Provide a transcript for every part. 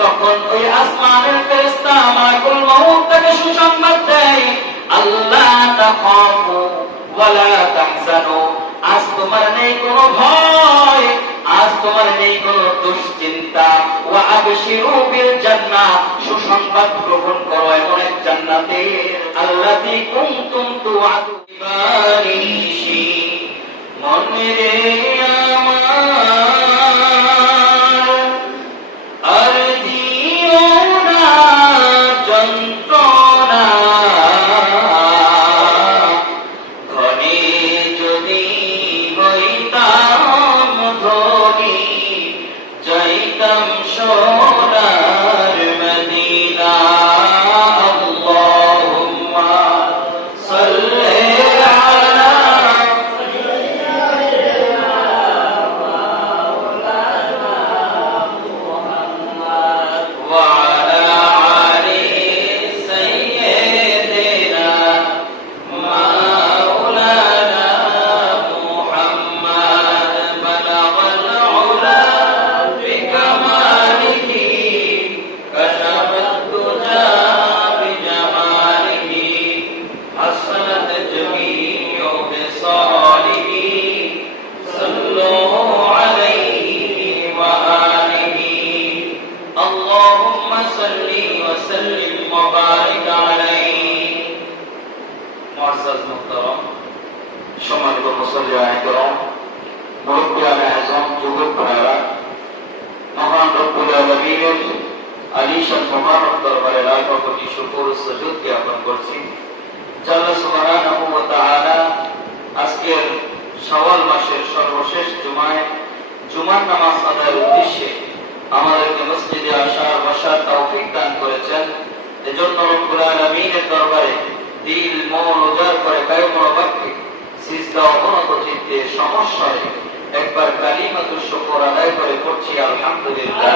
তখন ওই আসমানের ফেরেশতা মালাকুল মউত তাকে সুসংবাদ দেয়, আল্লাহ তাখাফু ওয়ালা তাহজানু, আজ তোমার নেই কোনো ভয়, আজ তোমার নেই কোনো দুশ্চিন্তা, ওয়া আবশিরু বিল জান্নাহ, সুসংবাদ গ্রহণ করো এমন এক জান্নাতের, আল্লাতী কুনতুম তুআদু। বারিশি মনে রে আমার আর দিও না যন্ত্রণা, ধনী যদি হইতাম ধনী যাইতাম সোনার মদিনা। আল্লাহুম্মা সাল্লি আলা ওয়া আলা আলি সাইয়্যিদিনা মাওলানা মুহাম্মদ, বালাগাল উলা বিকামালিহি কাশাফাত দুজা বিজামালিহি হাসানাত জামিউ বিসালিহি সাল্লু আলাইহি ওয়া আলিহি। আল্লাহুম্মা সাল্লি ওয়া সাল্লিম ওয়া বারিক আলাইহি। মুআজ্জাজ মুহতারাম, সম্মানিত মুসল্লিয়ায়ে কেরাম, মুরব্বিয়ানে আযম, যুবক ভাইরা, মহান রব্বুল আলামিনের আলিশান মুবারক দরবারে লাখ কোটি শুকর ও সুজুদ জ্ঞাপন করছি। আল্লাহ সুবহানাহু ওয়া তাআলা আজকের শাওয়াল মাসের সর্বশেষ জুমার নামাজ আদায়ের উদ্দেশ্যে আমাদেরকে মসজিদে আসার বসার তৌফিক দান করেছেন। এজন্য রব্বুল আলামিনের দরবারে দিল মন উজাড় করে কায়ম বাক্যে সিজদা অবনত চিত্তে সমস্যায় একবার কালিমাতুশ শুকর আদায় করে পড়ছি আলহামদুলিল্লাহ।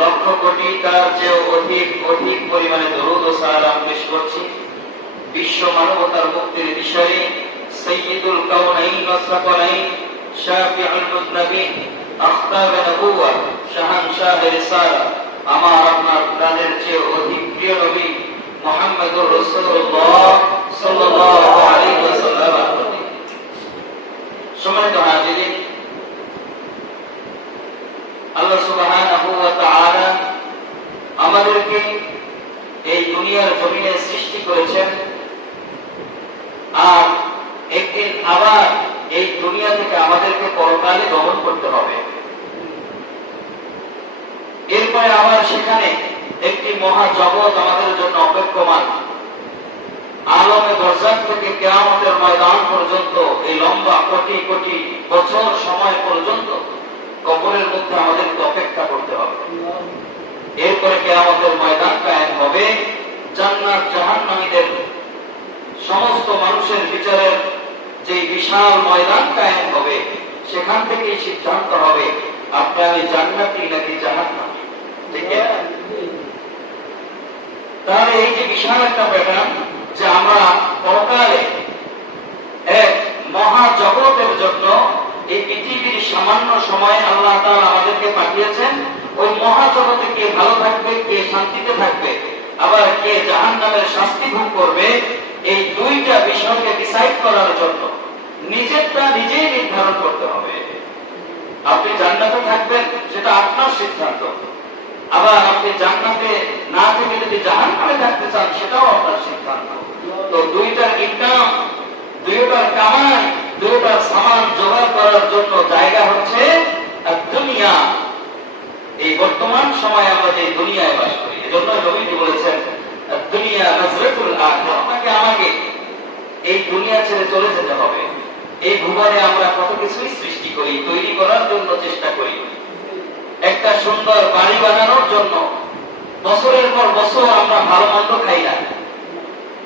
লক্ষ কোটি তার চেয়ে অধিক পরিমাণে দরুদ ও সালাম পেশ করছি বিশ্ব মানবতার মুক্তির বিষয়ে সাইয়্যিদুল কাউনাইন ওয়াস সাকালাইন, শাফিউল মুযনিবিন, আখতাব নবুওয়া, শাহানশাহে রিসালাত, আমার আপনার প্রাণের চেয়ে অধিক প্রিয় নবী মুহাম্মদুর রাসূলুল্লাহ সাল্লাল্লাহু আলাইহি ওয়াসাল্লাম। সম্মানিত হাজিরিন, আল্লাহ সুবহানাহু ওয়া তাআলা আমাদেরকে এই দুনিয়ার জমিনে সৃষ্টি করেছেন, আর একদিন আবার এই দুনিয়া থেকে আমাদেরকে পরকালে গমন করতে হবে। এরপরে আবার সেখানে একটি মহাজগৎ আমাদের জন্য অপেক্ষমান। আলমে বরজাখ থেকে কিয়ামতের ময়দান পর্যন্ত এই লম্বা কোটি কোটি বছর সময় পর্যন্ত কবরের মধ্যে আমাদেরকে অপেক্ষা করতে হবে। এরপরে কিয়ামতের ময়দান কায়েম হবে, জান্নাত জাহান্নামীদের সমস্ত মানুষের বিচারের যে বিশাল ময়দান কায়েম হবে, সেখান থেকেই সিদ্ধান্ত হবে আপনি আমি জান্নাতি নাকি জাহান্নামী। ঠিক আছে? তাহলে এই যে বিশাল একটা প্যাটার্ন যে আমরা পরকালে এক মহাজগতের জন্য এই পৃথিবীর সামান্য সময় আল্লাহ তাআলা আমাদেরকে পাঠিয়েছেন, ওই মহাজগতে কে ভালো থাকবে, কে শান্তিতে থাকবে, আবার কে জাহান্নামের শাস্তি ভোগ করবে, এই দুইটা বিষয়কে ডিসাইড করার জন্য নিজেরটা নিজেই নির্ধারণ করতে হবে। আপনি জান্নাতে থাকবেন সেটা আপনার সিদ্ধান্ত, আবার আপনি জান্নাতে না থেকে যদি জাহান্নামে থাকতে চান সেটাও আপনার সিদ্ধান্ত। তো দুইটার ইনকাম, দুইটার কামাই, দুইটার সামান জোগাড় করার জন্য জায়গা হচ্ছে দুনিয়া। এই বর্তমান সময়ে আমরা যে দুনিয়ায় বাস করি, এজন্য নবীজি বলেছেন দুনিয়া নাজরাতুল আখিরাহ, আপনাকে আমাকে এই দুনিয়া ছেড়ে চলে যেতে হবে। এই ভুবনে আমরা কত কিছুই সৃষ্টি করি, তৈরি করার জন্য চেষ্টা করি। একটা সুন্দর বাড়ি বানানোর জন্য বছরের পর বছর আমরা ভালো মন্দ খাই না,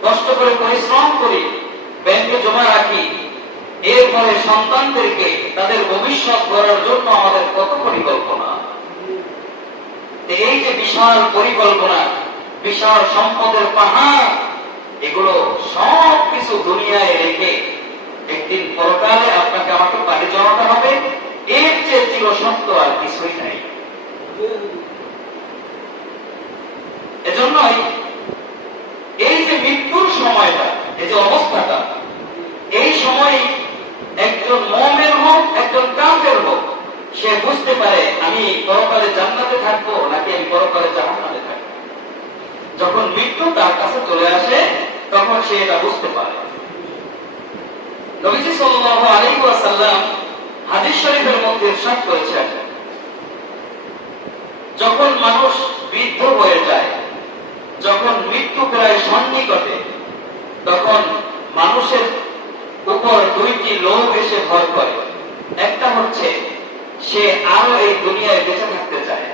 কষ্ট করে পরিশ্রম করি, ব্যাংকে জমা রাখি। এরপরে সন্তানদেরকে তাদের ভবিষ্যৎ গড়ার জন্য আমাদের কত পরিকল্পনা। এই যে বিশাল পরিকল্পনা, বিশাল সম্পদের পাহাড়, এগুলো সব কিছু দুনিয়ায় রেখে একদিন পরকালে আপনাকে আমাকে বাড়ি জমাতে হবে। এর চেয়ে চিরসত্য আর কিছুই নাই। এজন্যই এই যে মৃত্যুর সময়টা, এই যে অবস্থাটা, এই সময় একজন মুমিন হোক একজন কাফের হোক, সে বুঝতে পারে আমি পরকালে জান্নাতে থাকবো নাকি আমি পরকালে জাহান্নামে থাকবো। যখন মৃত্যু তার কাছে চলে আসে তখন সে এটা বুঝতে পারে। নবীজি সাল্লাল্লাহু আলাইহি ওয়াসাল্লাম হাদিস শরীফের মধ্যে ইরশাদ করেছেন, যখন মানুষ বৃদ্ধ হয়ে যায়, যখন মৃত্যু প্রায় সন্নিকটে, তখন মানুষের উপর দুইটি লোভ এসে ভর করে। একটা হচ্ছে সে আরো এই দুনিয়ায় বেঁচে থাকতে চায়,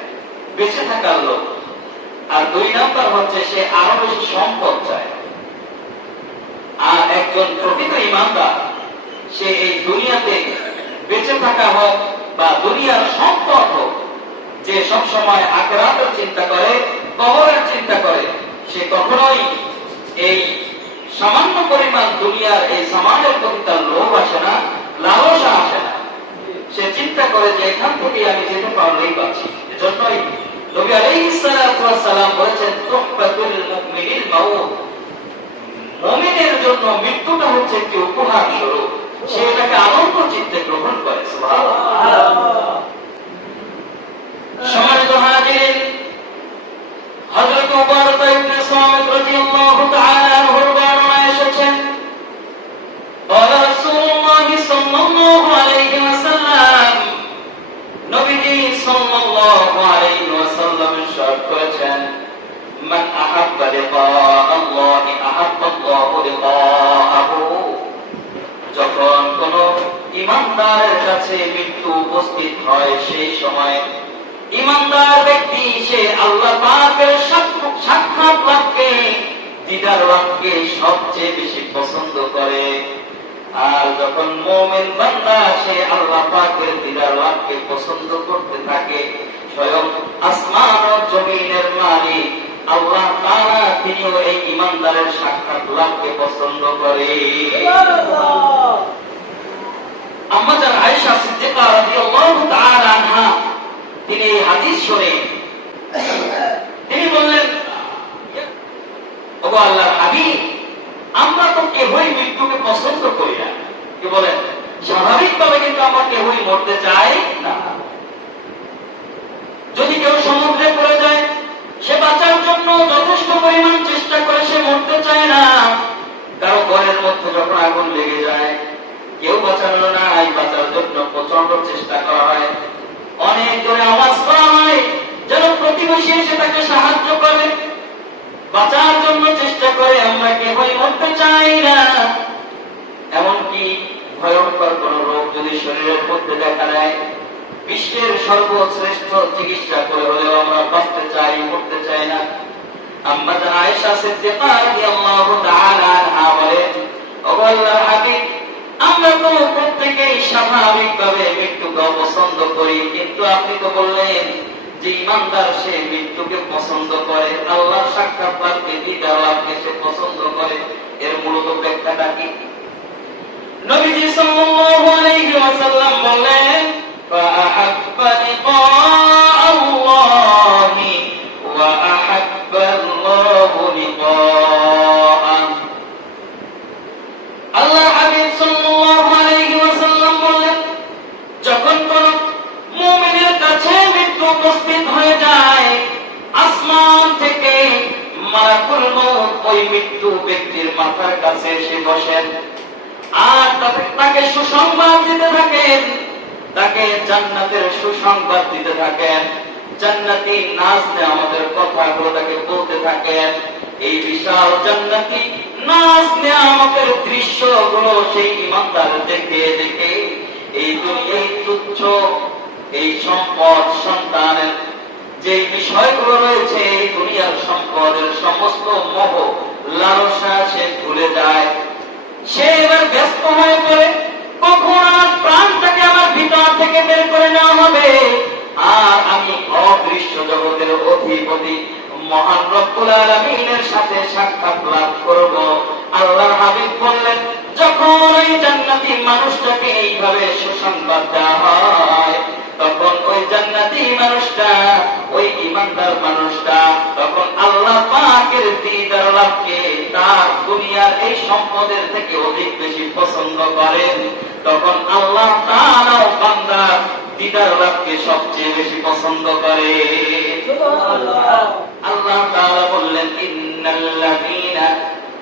বেঁচে থাকার লোভ। আর দুই নাম্বার হচ্ছে সে আরো বেশি সম্পদ চায়। আর একজন প্রকৃত ঈমানদার সে এই দুনিয়াতে বেঁচে থাকা হোক বা দুনিয়ার সম্পদ হোক, যে সব সময় আখিরাতের চিন্তা করে, কবরের চিন্তা করে, সে কখনোই এই সামান্য পরিমাণ দুনিয়ার এই সামানের প্রতি তার লোভ আসে না, লালসা আসে না। সে চিন্তা করে যে এখান থেকে আমি যেতে পারলেই পাচ্ছি। এজন্যই নবী আলাইহিস সালাতু ওয়াস সালাম বলেছেন, তুহফাতুল মুমিনিল মাউত, মুমিনের জন্য মৃত্যুটা হচ্ছে একটি উপহার স্বরূপ। সে এটাকে আনন্দ চিত্তে গ্রহণ করে। সুবহানাল্লাহ। সম্মানিত হাজিরিন, হযরত উবাদা ইবনে সামিত রাদিয়াল্লাহু তাআলা আনহুর বর্ণনা এসেছে, ক্বালা রাসূলুল্লাহ সাল্লাল্লাহু আলাইহি ওয়াসাল্লাম, নবীজি সাল্লাল্লাহু আলাইহি ওয়াসাল্লাম ইরশাদ করেছেন, মান আহাব্বা লিকা আল্লাহি আহাব্বাল্লাহু লিকাআহু। যখন কোন ঈমানদারের কাছে মৃত্যু উপস্থিত হয়, সেই সময় ঈমানদার ব্যক্তি সে আল্লাহ পাকের সাক্ষাৎ লাভকে, দিদার লাভকে সবচেয়ে বেশি পছন্দ করে। আর যখন মুমিন বান্দা সে আল্লাহ পাকের দিদার লাভকে পছন্দ করতে থাকে, স্বয়ং আসমান ও জমিনের মালিক আল্লাহ তাআলা তিনিও এই ঈমানদারের সাক্ষাৎ লাভকে পছন্দ করে। আম্মা জান আয়েশা সিদ্দিকা রাদিয়াল্লাহু তাআলা আনহা তিনি এই হাদিস শুনে তিনি বললেন, ওগো আল্লাহর হাবিব, আমরা তো কেউই মৃত্যুকে পছন্দ করি না। কি বলেন? স্বাভাবিকভাবে কিন্তু আমরা কেউই মরতে চাই না। যদি কেউ সমুদ্রে পড়ে যায়, সে বাঁচার জন্য যথেষ্ট পরিমাণ চেষ্টা করে, সে মরতে চায় না। কারো ঘরের মধ্যে যখন আগুন লেগে যায়, কেউ বাঁচানো নাই, বাঁচার জন্য প্রচন্ড চেষ্টা করা হয়, অনেক জোরে আওয়াজ করা হয় যেন প্রতিবেশী এসে তাকে সাহায্য করে, বাঁচার জন্য চেষ্টা করে। আমরা কেউই মরতে চাই না। এমনকি ভয়ঙ্কর কোন রোগ যদি শরীরের মধ্যে দেখা দেয়, বিশ্বের সর্বশ্রেষ্ঠ চিকিৎসা করে হলেও আমরা বাঁচতে চাই, মরতে চাই না। আম্মা জান আয়েশা সিদ্দিকা রাদিয়াল্লাহু তাআলা আনহা বলেন, ওগো আল্লাহর হাবিব, আমরা তো প্রত্যেকেই স্বাভাবিকভাবে মৃত্যুকে অপছন্দ করি, কিন্তু আপনি তো বললেন যে ঈমানদার সে মৃত্যুকে পছন্দ করে, আল্লাহর সাক্ষাৎ লাভকে, দিদার লাভকে সে পছন্দ করে। এর মূলত ব্যাখ্যাটা কি? নবীজি সাল্লাল্লাহু আলাইহি ওয়াসাল্লাম বললেন, ফাআহাব্বা লিকাআল্লাহি ওয়া আহাব্বাল্লাহু লিকাআহ। আল্লাহর হাবিব সাল্লাল্লাহু আলাইহি ওয়াসাল্লাম বললেন, যখন কোন মুমিনের কাছে মৃত্যু উপস্থিত হয়ে যায়, আসমান থেকে মালাকুল মউত ওই মৃত্যু ব্যক্তির মাথার কাছে এসে বসেন আর তাকে সুসংবাদ দিতে থাকেন, তাকে জান্নাতের সুসংবাদ দিতে থাকেন, জান্নাতি নাজ নেয়ামতের কথাগুলো তাকে বলতে থাকেন। এই বিশাল জান্নাতি নাজ নেয়ামতের দৃশ্যগুলো সেই ঈমানদার দেখে দেখে এই দুনিয়ায় তুচ্ছ এই সম্পদ, সন্তানের যে বিষয়গুলো রয়েছে, এই দুনিয়ার সম্পদের সমস্ত মোহ লালসা সে ভুলে যায়। সে এবার ব্যস্ত হয়ে পড়ে, কখন আমার প্রাণটাকে আমার ভিতর থেকে বের করে নেওয়া হবে আর আমি অদৃশ্য জগতের অধিপতি মহান রব্বুল আলামিনের সাথে সাক্ষাৎ লাভ করব। আল্লাহর হাবিব বললেন, যখন ওই জান্নাতি মানুষটাকে এইভাবে সুসংবাদ দেওয়া হয়, তখন ওই জান্নাতি মানুষটা ইমানদার মানুষটা তখন আল্লাহ পাকের দিদার লাভকে তার দুনিয়ার এই সম্পদের থেকে অধিক বেশি পছন্দ করেন, তখন আল্লাহ তাআলা বান্দার দিদার লাভকে সবচেয়ে বেশি পছন্দ করে। আল্লাহ তাআলা বললেন, ইন্নাল্লাযীনা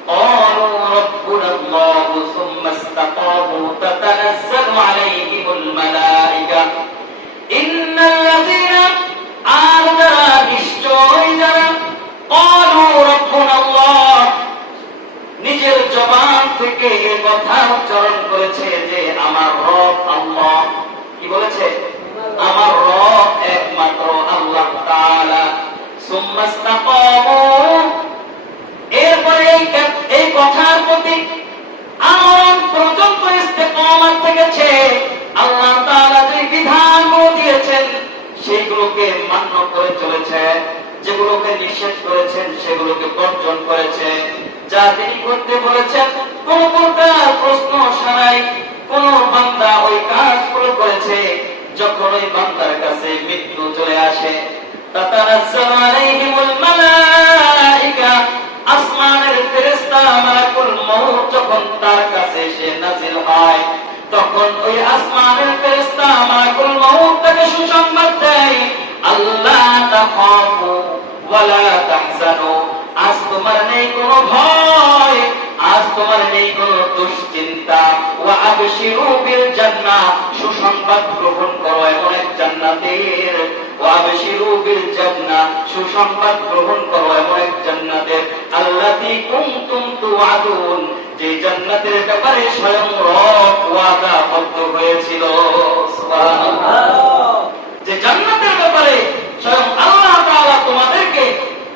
ক্বালু রাব্বুনাল্লাহু সুম্মা ইসতাকামু তাতানাজ্জালু আলাইহিমুল মালায়েকা ইন্নাল্লাযীনা নিশ্চয় যারা ক্বালু রাব্বুনাল্লাহ নিজের জবান থেকে এই কথা উচ্চারণ করেছে যে আমার রব আল্লাহ, কি বলেছে? আমার রব একমাত্র আল্লাহ তাআলা। সুম্মা ইসতাকামু, এরপরে এই কথার প্রতি আমল পর্যন্ত ইস্তেকামত থেকেছে। আল্লাহ তাআলা যে বিধানগুলো দিয়েছেন সেগুলোকে মান্য করে চলেছে, যেগুলোকে নিষেধ করেছেন সেগুলোকে বর্জন করেছে। যা তিনি করতে বলেছেন কোন প্রকার প্রশ্ন ছাড়াই কোন বান্দা ওই কাজগুলো করেছে। যখন ওই বান্দার কাছে মৃত্যু চলে আসে, তাতানাজ্জালু আলাইহিমুল মালায়েকা, আসমানের ফেরেশতা মালাকুল মউত যখন তার কাছে এসে নাযিল হয়, তখন ওই আসমানের ফেরেশতা মালাকুল মউত তাকে সুসংবাদ দেয়, আল্লাহ তাখাফু ওয়ালা তাহজানু, আজ তোমার নেই কোনো ভয়, আজ তোমার নেই কোনো দুশ্চিন্তা। ওয়া আবশিরু বিল জান্নাহ, সুসংবাদ গ্রহণ করো এমন এক জান্নাতের। ওয়া আবশিরু বিল জান্নাহ, সুসংবাদ গ্রহণ করো এমন এক জান্নাতের। আল্লাতী কুনতুম তুআদুন, যে জান্নাতের ব্যাপারে স্বয়ং রব ওয়াদাবদ্ধ হয়েছিল। সুবহানাল্লাহ। যে জান্নাতের ব্যাপারে স্বয়ং আল্লাহ তাআলা তোমাদেরকে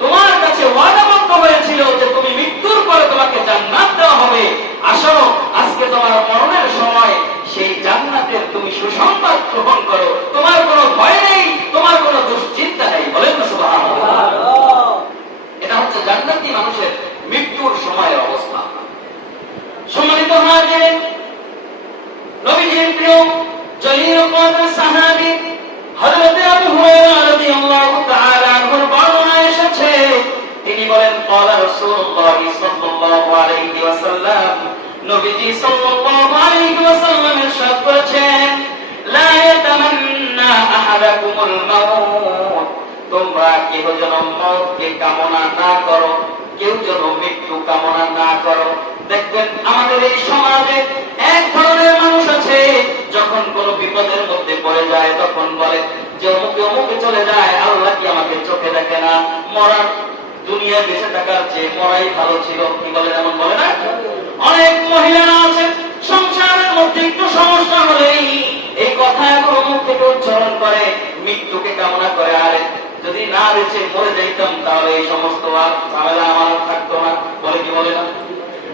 তোমার কাছে ওয়াদাবদ্ধ হয়েছিল যে তুমি মৃত্যুর পরে তোমাকে জান্নাত দেওয়া হবে। আসো আজকে তোমার মরণের সময় সেই জান্নাতের তুমি সুসংবাদ গ্রহণ করো, তোমার কোনো ভয় নেই, তোমার কোনো দুশ্চিন্তা নেই। বলেন না সুবহানাল্লাহ। এটা হচ্ছে জান্নাতি মানুষের মৃত্যুর সময়ের অবস্থা। সম্মানিত হাজিরিন, নবীজির প্রিয় জলিল কদর সাহাবী হযরত আবু হুরায়রা রাদিয়াল্লাহু তাআলা আনহুর বর্ণনা এসেছে, তিনি বলেন, ক্বালা রাসূলুল্লাহ সাল্লাল্লাহু আলাইহি ওয়াসাল্লাম, নবীজি সাল্লাল্লাহু আলাইহি ওয়াসাল্লাম ইরশাদ করেছেন, লা ইয়াতামান্না আহাদাকুমুল মাউত, তোমরা কেউ যেন মওতকে কামনা না করো, কেউ যেন মৃত্যু কামনা না করো। দেখবেন আমাদের এই সমাজে এক ধরনের মানুষ আছে, যখন কোনো বিপদের মধ্যে পড়ে যায় তখন বলে যে অমুকে অমুকে চলে যায়, আল্লাহ কি আমাকে চোখে দেখে না? মরার দুনিয়ায় বেঁচে থাকার চেয়ে মরাই ভালো ছিল। কি বলে? এমন বলে না? অনেক মহিলারা আছে সংসারের মধ্যে একটু সমস্যা হলেই এই কথাগুলো মুখ থেকে উচ্চারণ করে, মৃত্যুকে কামনা করে, আরে যদি না বেঁচে মরে যাইতাম তাহলে এই সমস্ত ঝামেলা আমার থাকতো না। বলে কি বলে না?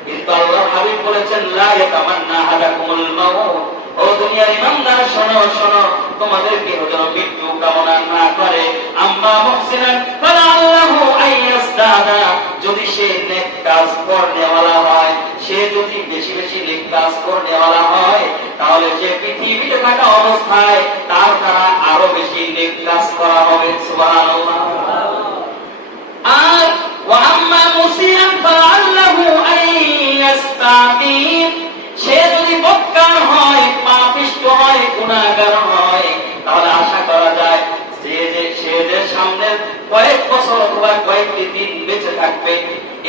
কিন্তু আল্লাহর হাবিব বলেছেন, লা ইয়াতামান্না আহাদাকুমুল মাউত, ও দুনিয়ার ইমানদার শোনো শোনো, তোমাদের কেউ যেন মৃত্যু কামনা না করে। আম্মা মুহসিনান ফালাল্লাহু আইয়াসদাদা, যদি সে নেক কাজ করনেওয়ালা হয়, সে যদি বেশি বেশি নেক কাজ করনেওয়ালা হয়, তাহলে সে পৃথিবীতে থাকা অবস্থায় তার দ্বারা আরো বেশি নেক কাজ করা হবে। সুবহানাল্লাহ। আর ওয়া আম্মা মুসিয়ান ফালাল্লাহু আইয়াস্তাকিম, সে যদি বদকার হয়, পাপিষ্ঠ হয়, গুনাহগার হয়, তাহলে আশা করা যায় সে যে সামনের কয়েক বছর অথবা কয়েকটি দিন বেঁচে থাকবে,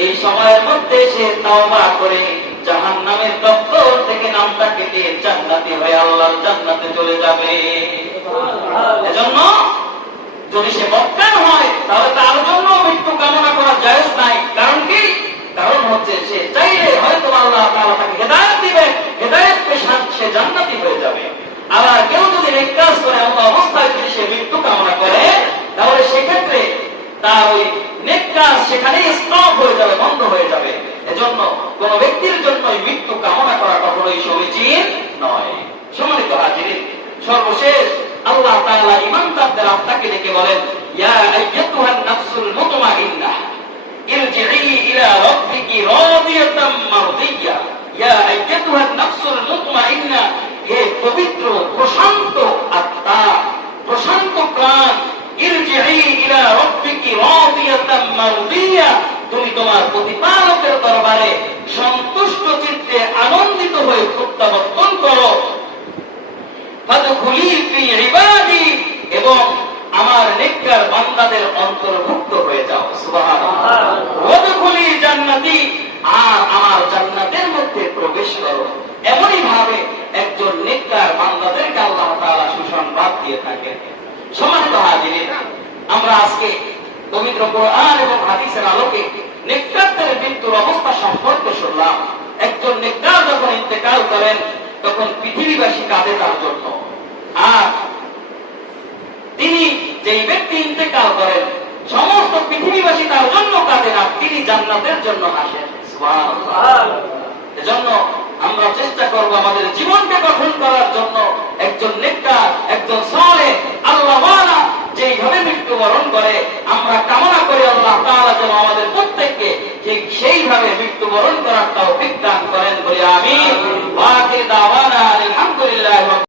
এই সময়ের মধ্যে সে তাওবা করে জাহান্নামের দপ্তর থেকে নামটা কেটে জান্নাতি হয়ে আল্লাহর জান্নাতে চলে যাবে। এজন্য যদি সে বদকার হয় তাহলে তার জন্য মৃত্যু কামনা করা জায়েজ নাই। কারণ কি? কারণ হচ্ছে সে চাইলে হয়তো আল্লাহ তাআলা তাকে হেদায়েত দিবেন, হেদায়েত পেয়ে সে জান্নাতি হয়ে যাবে। আবার কেউ যদি নেক কাজ করে এমন অবস্থায় যদি সে মৃত্যু কামনা করে, তাহলে সেক্ষেত্রে তার ওই নেক কাজ সেখানেই স্টপ হয়ে যাবে, বন্ধ হয়ে যাবে। এজন্য কোন ব্যক্তির জন্য মৃত্যু কামনা করা কখনোই সমীচীন নয়। সম্মানিত হাজিরিন, সর্বশেষ আল্লাহ তাআলা ঈমানদারদের আত্মাকে ডেকে বলেন, ইয়া আইয়াতুহান নাফসুল মুতমাইন্নাহ ইরজিই ইলা রাব্বিকি রাদিয়াতাম মারদিয়া, ইয়া আইয়াতুহান নাফসুল মুতমাইন্নাহ, হে পবিত্র প্রশান্ত আত্মা, প্রশান্ত প্রাণ, ইরজিই ইলা রাব্বিকি রাদিয়াতাম মারদিয়া, তুমি তোমার প্রতিপালকের দরবারে সন্তুষ্ট চিত্তে আনন্দিত হয়ে প্রত্যাবর্তন করো। ফাদখুলি ফি ইবাদি, এবং আমার নেককার বান্দাদের অন্তর্ভুক্ত হয়ে যাও। সুবহানাল্লাহ। ওয়াদখুলি জান্নাতি, আর আমার জান্নাতের মধ্যে প্রবেশ করো। এমনই ভাবে একজন নেককার বান্দাদেরকে আল্লাহ তাআলা সুসংবাদ দিয়ে থাকেন। সম্মানিত হাজিরিন, আমরা আজকে পবিত্র কোরআন এবং হাদিসের আলোকে নেককারদের মৃত্যুর অবস্থা সম্পর্কে শুনলাম। একজন নেককার যখন ইন্তেকাল করেন তখন পৃথিবীবাসী কাঁদে তার জন্য, আর তিনি যেই ব্যক্তি ইন্তেকাল করেন সমস্ত পৃথিবীবাসী তার জন্য কাঁদে না, তিনি জান্নাতের জন্য হাসেন। সুবহানাল্লাহ। এজন্য আমরা চেষ্টা করব আমাদের জীবনকে গঠন করার জন্য একজন নেককার, একজন সালেহ আল্লাহওয়ালা যেইভাবে মৃত্যুবরণ করে, আমরা কামনা করি আল্লাহ তাআলা যেন আমাদের প্রত্যেককে ঠিক সেইভাবে মৃত্যুবরণ করার তৌফিক দান করেন, বলি আমিন।